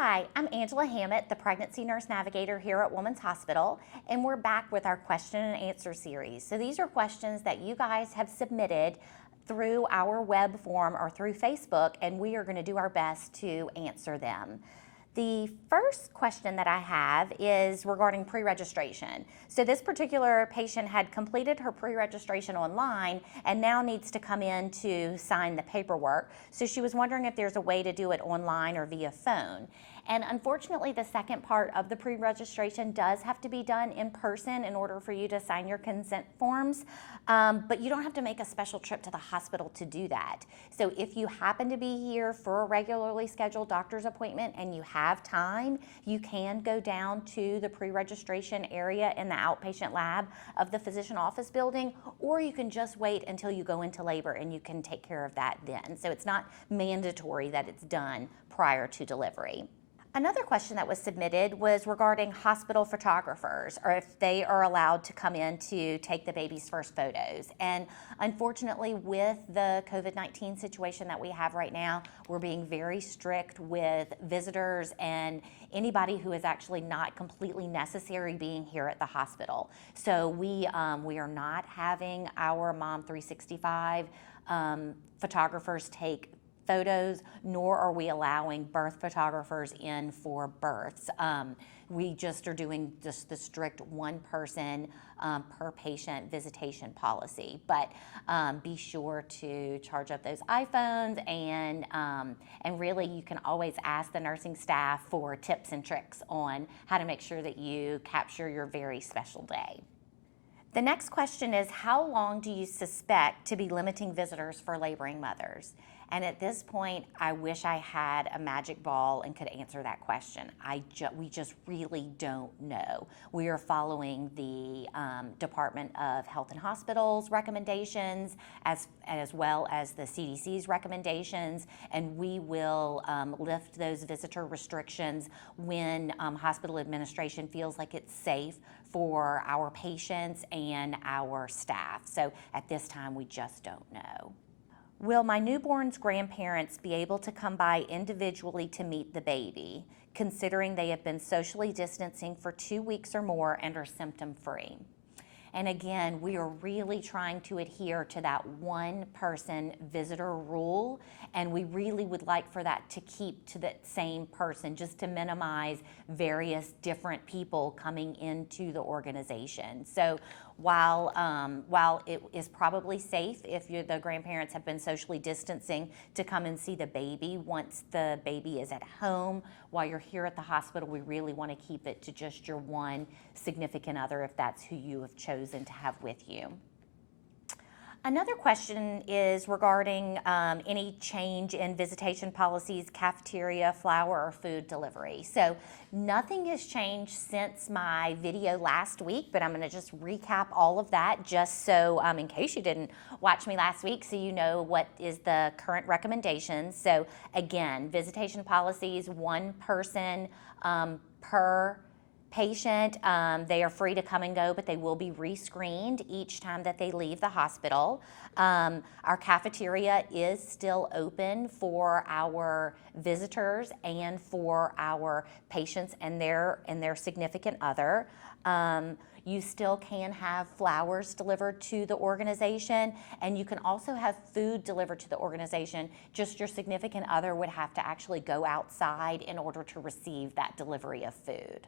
Hi, I'm Angela Hammett, the Pregnancy Nurse Navigator here at Women's Hospital, and we're back with our question and answer series. So these are questions that you guys have submitted through our web form or through Facebook, and we are going to do our best to answer them. The first question that I have is regarding pre-registration. So this particular patient had completed her pre-registration online and now needs to come in to sign the paperwork. So she was wondering if there's a way to do it online or via phone. And unfortunately, the second part of the pre-registration does have to be done in person in order for you to sign your consent forms. But you don't have to make a special trip to the hospital to do that. So if you happen to be here for a regularly scheduled doctor's appointment and you have time, you can go down to the pre-registration area in the outpatient lab of the physician office building, or you can just wait until you go into labor and you can take care of that then. So it's not mandatory that it's done prior to delivery. Another question that was submitted was regarding hospital photographers, or if they are allowed to come in to take the baby's first photos. And unfortunately, with the COVID-19 situation that we have right now, we're being very strict with visitors and anybody who is actually not completely necessary being here at the hospital. So we are not having our Mom 365 photographers take photos, nor are we allowing birth photographers in for births. We just are doing just the strict one person per patient visitation policy. But be sure to charge up those iPhones, and really you can always ask the nursing staff for tips and tricks on how to make sure that you capture your very special day. The next question is, how long do you suspect to be limiting visitors for laboring mothers? And at this point, I wish I had a magic ball and could answer that question. We just really don't know. We are following the Department of Health and Hospitals recommendations as well as the CDC's recommendations, and we will lift those visitor restrictions when hospital administration feels like it's safe for our patients and our staff. So at this time, we just don't know. Will my newborn's grandparents be able to come by individually to meet the baby, considering they have been socially distancing for 2 weeks or more and are symptom-free? And again, we are really trying to adhere to that one person visitor rule, and we really would like for that to keep to that same person, just to minimize various different people coming into the organization. So while it is probably safe if the grandparents have been socially distancing to come and see the baby, once the baby is at home, while you're here at the hospital, we really want to keep it to just your one significant other if that's who you have chosen to have with you. Another question is regarding any change in visitation policies, cafeteria, flower, or food delivery. So nothing has changed since my video last week, but I'm going to just recap all of that just so in case you didn't watch me last week, so you know what is the current recommendations. So again, visitation policies, one person per patient. They are free to come and go, but they will be re-screened each time that they leave the hospital. Our cafeteria is still open for our visitors and for our patients and their significant other. You still can have flowers delivered to the organization, and you can also have food delivered to the organization. Just your significant other would have to actually go outside in order to receive that delivery of food.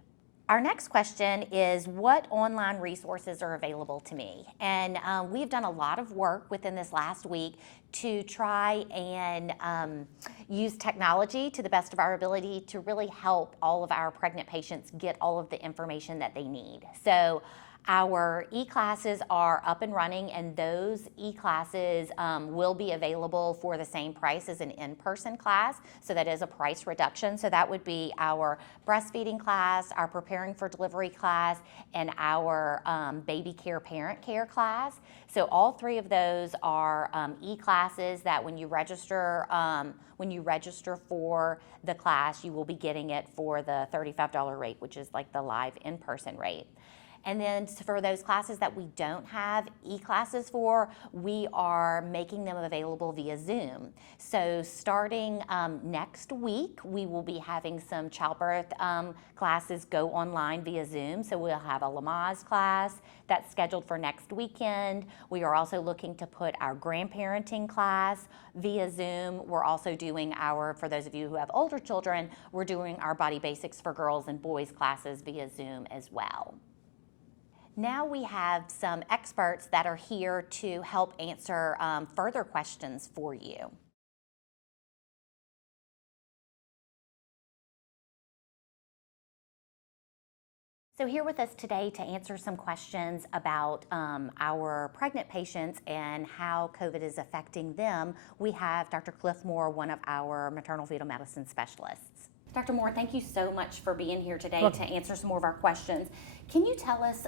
Our next question is, what online resources are available to me? And we've done a lot of work within this last week to try and use technology to the best of our ability to really help all of our pregnant patients get all of the information that they need. So our e-classes are up and running, and those e-classes will be available for the same price as an in-person class, so that is a price reduction. So that would be our breastfeeding class, our preparing for delivery class, and our baby care, parent care class. So all three of those are e-classes that when you register for the class, you will be getting it for the $35 rate, which is like the live in-person rate. And then for those classes that we don't have e-classes for, we are making them available via Zoom. So starting next week, we will be having some childbirth classes go online via Zoom. So we'll have a Lamaze class that's scheduled for next weekend. We are also looking to put our grandparenting class via Zoom. We're also doing for those of you who have older children, we're doing our Body Basics for girls and boys classes via Zoom as well. Now we have some experts that are here to help answer further questions for you. So here with us today to answer some questions about our pregnant patients and how COVID is affecting them, we have Dr. Cliff Moore, one of our maternal fetal medicine specialists. Dr. Moore, thank you so much for being here today to answer some more of our questions. Can you tell us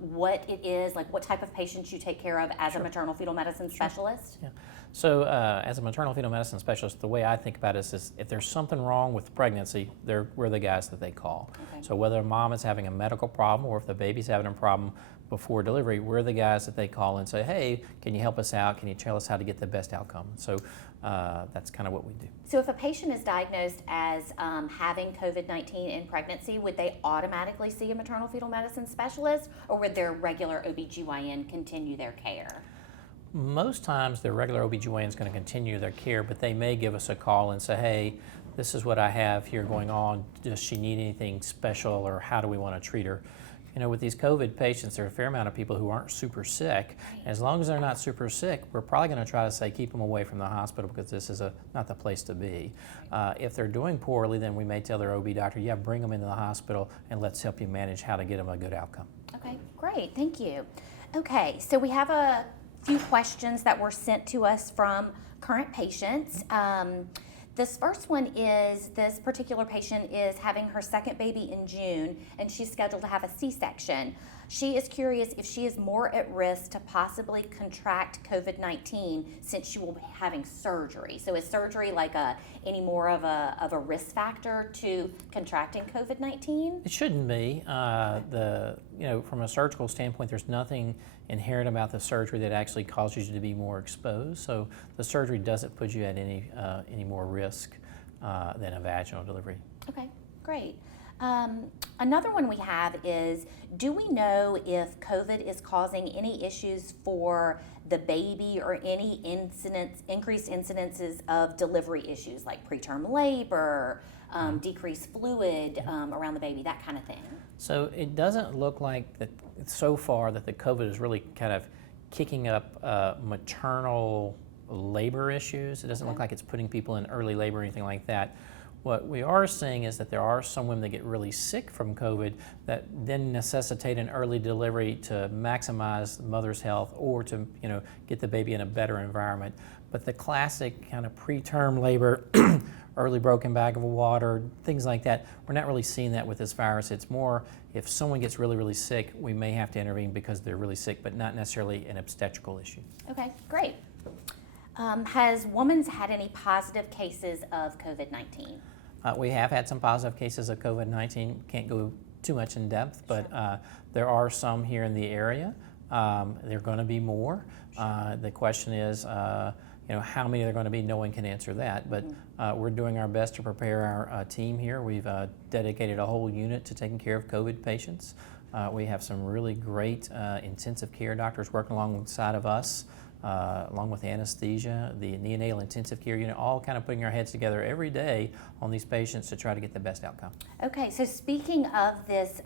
what it is, like what type of patients you take care of as a maternal fetal medicine specialist? Yeah. So as a maternal fetal medicine specialist, the way I think about it is if there's something wrong with pregnancy, we're the guys that they call. Okay. So whether a mom is having a medical problem or if the baby's having a problem before delivery, we're the guys that they call and say, hey, can you help us out? Can you tell us how to get the best outcome? So that's kind of what we do. So if a patient is diagnosed as having COVID-19 in pregnancy, would they automatically see a maternal fetal medicine specialist, or would their regular OBGYN continue their care? Most times their regular OBGYN is going to continue their care, but they may give us a call and say, hey, this is what I have here going on. Does she need anything special, or how do we want to treat her? You know, with these COVID patients, there are a fair amount of people who aren't super sick. As long as they're not super sick, we're probably going to try to say keep them away from the hospital because this is not the place to be. If they're doing poorly, then we may tell their OB doctor, yeah, bring them into the hospital and let's help you manage how to get them a good outcome. Okay, great, thank you. Okay, so we have a few questions that were sent to us from current patients. This first one is, this particular patient is having her second baby in June, and she's scheduled to have a C-section. She is curious if she is more at risk to possibly contract COVID-19 since she will be having surgery. So is surgery like any more of a risk factor to contracting COVID-19? It shouldn't be. From a surgical standpoint, there's nothing inherent about the surgery that actually causes you to be more exposed. So the surgery doesn't put you at any more risk than a vaginal delivery. Okay, great. Another one we have is, do we know if COVID is causing any issues for the baby or any increased incidences of delivery issues like preterm labor, decreased fluid around the baby, that kind of thing? So it doesn't look like that so far that the COVID is really kind of kicking up maternal labor issues. It doesn't look like it's putting people in early labor or anything like that. What we are seeing is that there are some women that get really sick from COVID that then necessitate an early delivery to maximize the mother's health or to get the baby in a better environment. But the classic kind of preterm labor, early broken bag of water, things like that, we're not really seeing that with this virus. It's more if someone gets really, really sick, we may have to intervene because they're really sick, but not necessarily an obstetrical issue. Okay, great. Has Woman's had any positive cases of COVID-19? We have had some positive cases of COVID-19. Can't go too much in depth, but there are some here in the area. There are going to be more. The question is, how many there are going to be? No one can answer that, but we're doing our best to prepare our team here. We've dedicated a whole unit to taking care of COVID patients. We have some really great intensive care doctors working alongside of us. Along with anesthesia, the neonatal intensive care unit, all kind of putting our heads together every day on these patients to try to get the best outcome. Okay, so speaking of this,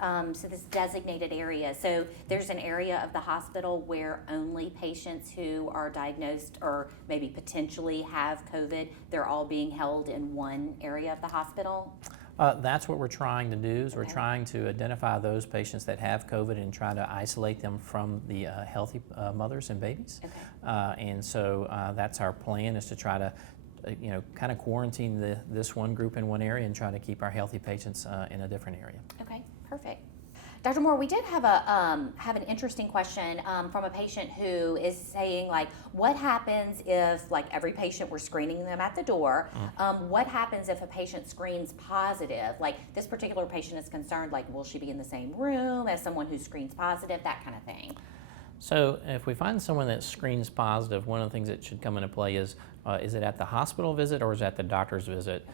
this designated area, so there's an area of the hospital where only patients who are diagnosed or maybe potentially have COVID, they're all being held in one area of the hospital? That's what we're trying to do, is we're trying to identify those patients that have COVID and try to isolate them from the healthy mothers and babies. Okay. And so that's our plan, is to try to kind of quarantine this one group in one area and try to keep our healthy patients in a different area. Okay, perfect. Dr. Moore, we did have an interesting question from a patient who is saying, like, what happens if, like, every patient we're screening them at the door? What happens if a patient screens positive? Like, this particular patient is concerned, like, will she be in the same room as someone who screens positive? That kind of thing. So if we find someone that screens positive, one of the things that should come into play is it at the hospital visit or is it at the doctor's visit?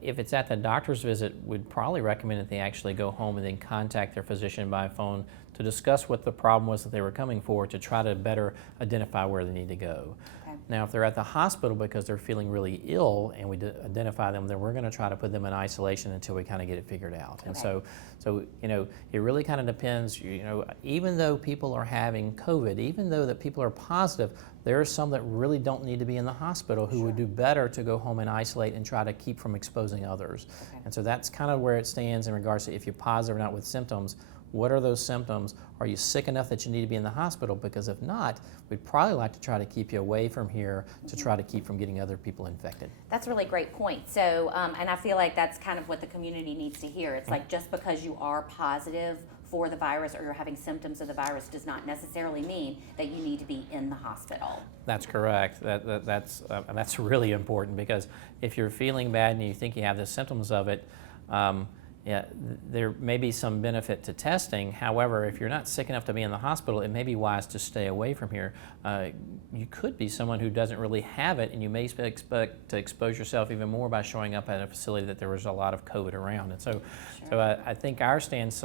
If it's at the doctor's visit, we'd probably recommend that they actually go home and then contact their physician by phone to discuss what the problem was that they were coming for, to try to better identify where they need to go. Okay. Now, if they're at the hospital because they're feeling really ill and we identify them, then we're going to try to put them in isolation until we kind of get it figured out. And Okay. so it really kind of depends. Even though people are having COVID, even though that people are positive, there are some that really don't need to be in the hospital who would do better to go home and isolate and try to keep from exposing others. Okay. And so that's kind of where it stands in regards to if you're positive or not with symptoms. What are those symptoms? Are you sick enough that you need to be in the hospital? Because if not, we'd probably like to try to keep you away from here to try to keep from getting other people infected. That's a really great point. So, and I feel like that's kind of what the community needs to hear. It's like, just because you are positive for the virus or you're having symptoms of the virus does not necessarily mean that you need to be in the hospital. That's correct. That's really important, because if you're feeling bad and you think you have the symptoms of it, there may be some benefit to testing. However, if you're not sick enough to be in the hospital, it may be wise to stay away from here. You could be someone who doesn't really have it, and you may expect to expose yourself even more by showing up at a facility that there was a lot of COVID around. And so I think our stance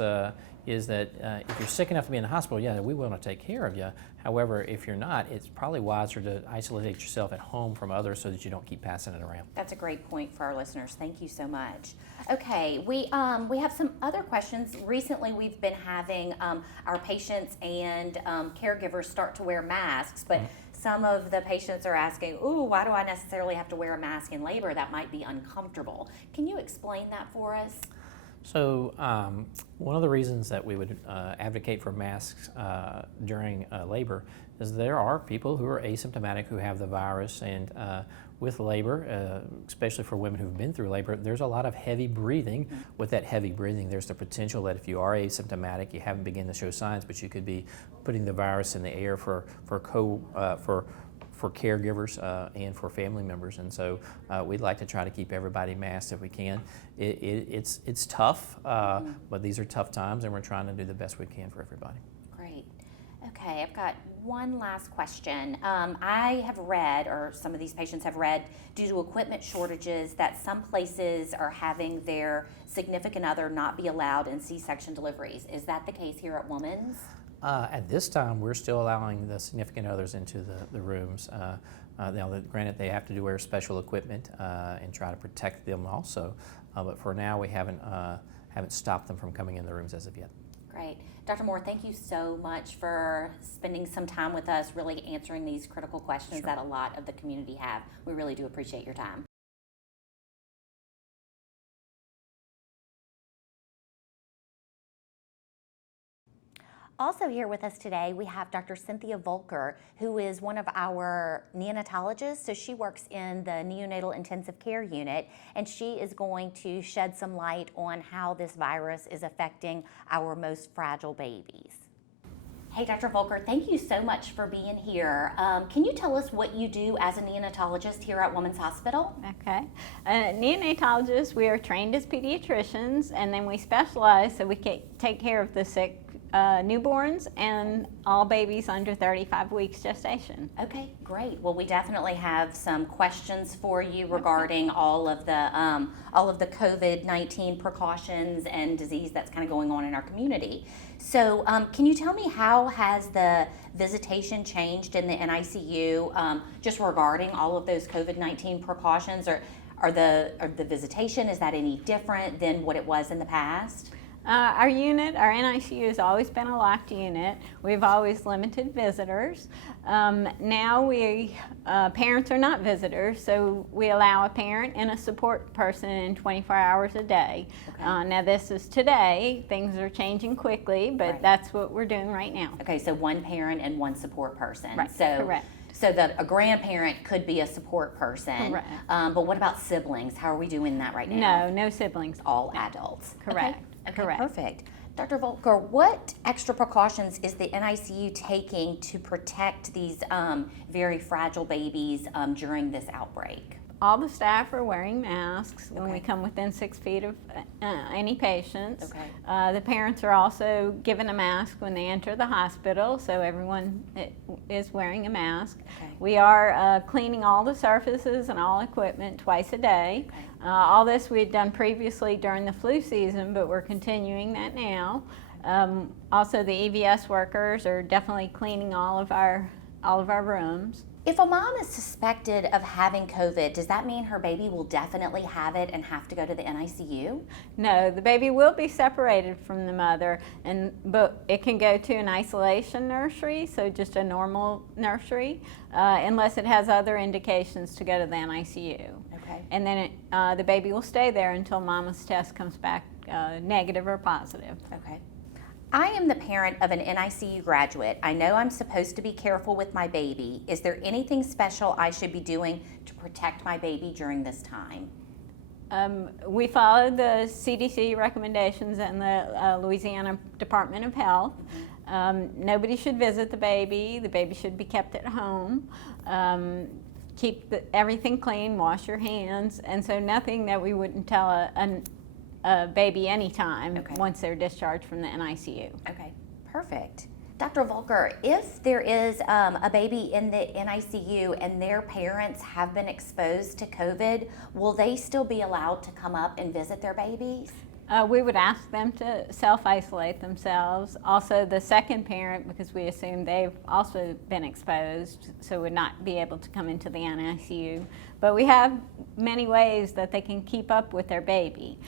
is that if you're sick enough to be in the hospital, yeah, we want to take care of you. However, if you're not, it's probably wiser to isolate yourself at home from others so that you don't keep passing it around. That's a great point for our listeners. Thank you so much. Okay, we have some other questions. Recently, we've been having our patients and caregivers start to wear masks, but some of the patients are asking, ooh, why do I necessarily have to wear a mask in labor? That might be uncomfortable. Can you explain that for us? So one of the reasons that we would advocate for masks during labor is there are people who are asymptomatic who have the virus, and with labor, especially for women who've been through labor, there's a lot of heavy breathing. With that heavy breathing, there's the potential that if you are asymptomatic, you haven't begun to show signs, but you could be putting the virus in the air for caregivers and for family members. And so we'd like to try to keep everybody masked if we can. It's tough, but these are tough times, and we're trying to do the best we can for everybody. Great. Okay, I've got one last question. I have read, or some of these patients have read, due to equipment shortages, that some places are having their significant other not be allowed in C-section deliveries. Is that the case here at Woman's? At this time, we're still allowing the significant others into the rooms. Now, granted, they have to wear special equipment and try to protect them also, but for now, we haven't stopped them from coming in the rooms as of yet. Great. Dr. Moore, thank you so much for spending some time with us, really answering these critical questions that a lot of the community have. We really do appreciate your time. Also here with us today, we have Dr. Cynthia Volker, who is one of our neonatologists. So she works in the neonatal intensive care unit, and she is going to shed some light on how this virus is affecting our most fragile babies. Hey, Dr. Volker, thank you so much for being here. Can you tell us what you do as a neonatologist here at Woman's Hospital? Okay. Neonatologists, we are trained as pediatricians, and then we specialize so we can take care of the sick newborns and all babies under 35 weeks gestation. Okay, great. Well, we definitely have some questions for you regarding all of the COVID-19 precautions and disease that's kind of going on in our community. So, can you tell me, how has the visitation changed in the NICU just regarding all of those COVID-19 precautions? Or are the visitation, is that any different than what it was in the past? Our unit, our NICU, has always been a locked unit. We've always limited visitors. Now parents are not visitors, so we allow a parent and a support person in 24 hours a day. Okay. Now this is today. Things are changing quickly, but that's what we're doing right now. Okay, so one parent and one support person. Right, so, correct. So a grandparent could be a support person. Correct. But what about siblings? How are we doing that right now? No siblings. All adults. Correct. Okay, Correct. perfect. Dr. Volker, what extra precautions is the NICU taking to protect these very fragile babies during this outbreak? All the staff are wearing masks when we Okay. come within 6 feet of any patients. Okay. The parents are also given a mask when they enter the hospital, so everyone is wearing a mask. Okay. We are cleaning all the surfaces and all equipment twice a day. Okay. All this we had done previously during the flu season, but we're continuing that now. Also, the EVS workers are definitely cleaning all of our rooms. If a mom is suspected of having COVID, does that mean her baby will definitely have it and have to go to the NICU? No, the baby will be separated from the mother, but it can go to an isolation nursery, so just a normal nursery, unless it has other indications to go to the NICU. Okay. And then the baby will stay there until mama's test comes back negative or positive. Okay. I am the parent of an NICU graduate. I know I'm supposed to be careful with my baby. Is there anything special I should be doing to protect my baby during this time? We followed the CDC recommendations and the Louisiana Department of Health. Nobody should visit the baby. The baby should be kept at home. Keep everything clean, wash your hands, and so nothing that we wouldn't tell a baby anytime Okay. once they're discharged from the NICU. Okay, perfect. Dr. Volker, if there is a baby in the NICU and their parents have been exposed to COVID, will they still be allowed to come up and visit their babies? We would ask them to self-isolate themselves. Also, the second parent, because we assume they've also been exposed, so would not be able to come into the NICU. But we have many ways that they can keep up with their baby.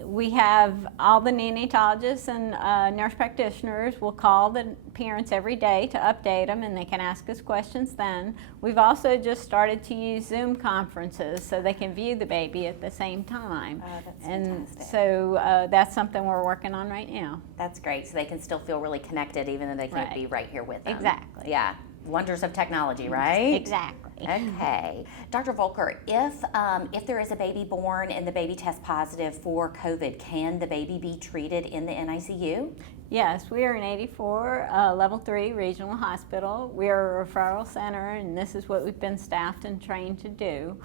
We have all the neonatologists and nurse practitioners will call the parents every day to update them, and they can ask us questions then. We've also just started to use Zoom conferences so they can view the baby at the same time. Oh, that's and fantastic. so that's something we're working on right now. That's great, so they can still feel really connected even though they can't Right. be right here with them. Exactly. Yeah, wonders of technology, right? Exactly. Okay. Dr. Volker, if there is a baby born and the baby tests positive for COVID, can the baby be treated in the NICU? Yes, we are an 84 level 3 regional hospital. We are a referral center, and this is what we've been staffed and trained to do.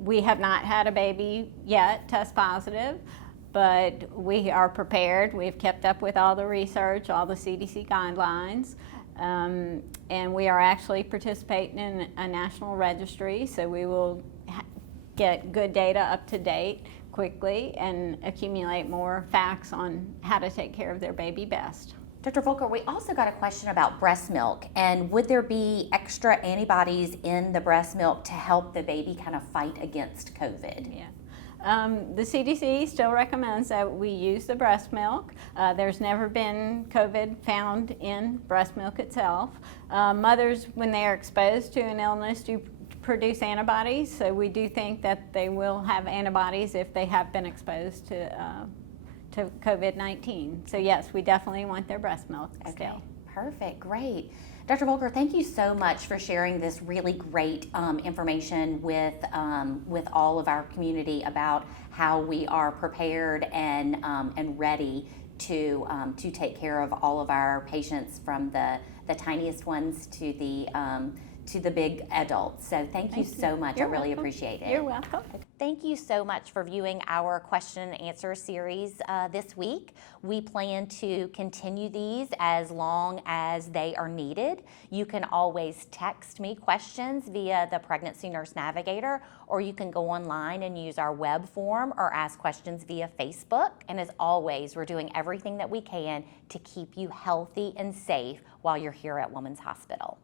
We have not had a baby yet test positive, but we are prepared. We've kept up with all the research, all the CDC guidelines, and we are actually participating in a national registry, so we will get good data up to date quickly and accumulate more facts on how to take care of their baby best. Dr. Volker, we also got a question about breast milk, and would there be extra antibodies in the breast milk to help the baby kind of fight against COVID? Yeah. The CDC still recommends that we use the breast milk. There's never been COVID found in breast milk itself. Mothers, when they are exposed to an illness, do produce antibodies, so we do think that they will have antibodies if they have been exposed to COVID-19. So yes, we definitely want their breast milk still. Perfect, great. Dr. Volker, thank you so much for sharing this really great information with all of our community about how we are prepared and ready to take care of all of our patients, from the tiniest ones to the big adults. So thank you so much. You're I really welcome. appreciate it. You're welcome. Thank you so much for viewing our question and answer series this week. We plan to continue these as long as they are needed. You can always text me questions via the Pregnancy Nurse Navigator, or you can go online and use our web form or ask questions via Facebook. And as always, we're doing everything that we can to keep you healthy and safe while you're here at Women's Hospital.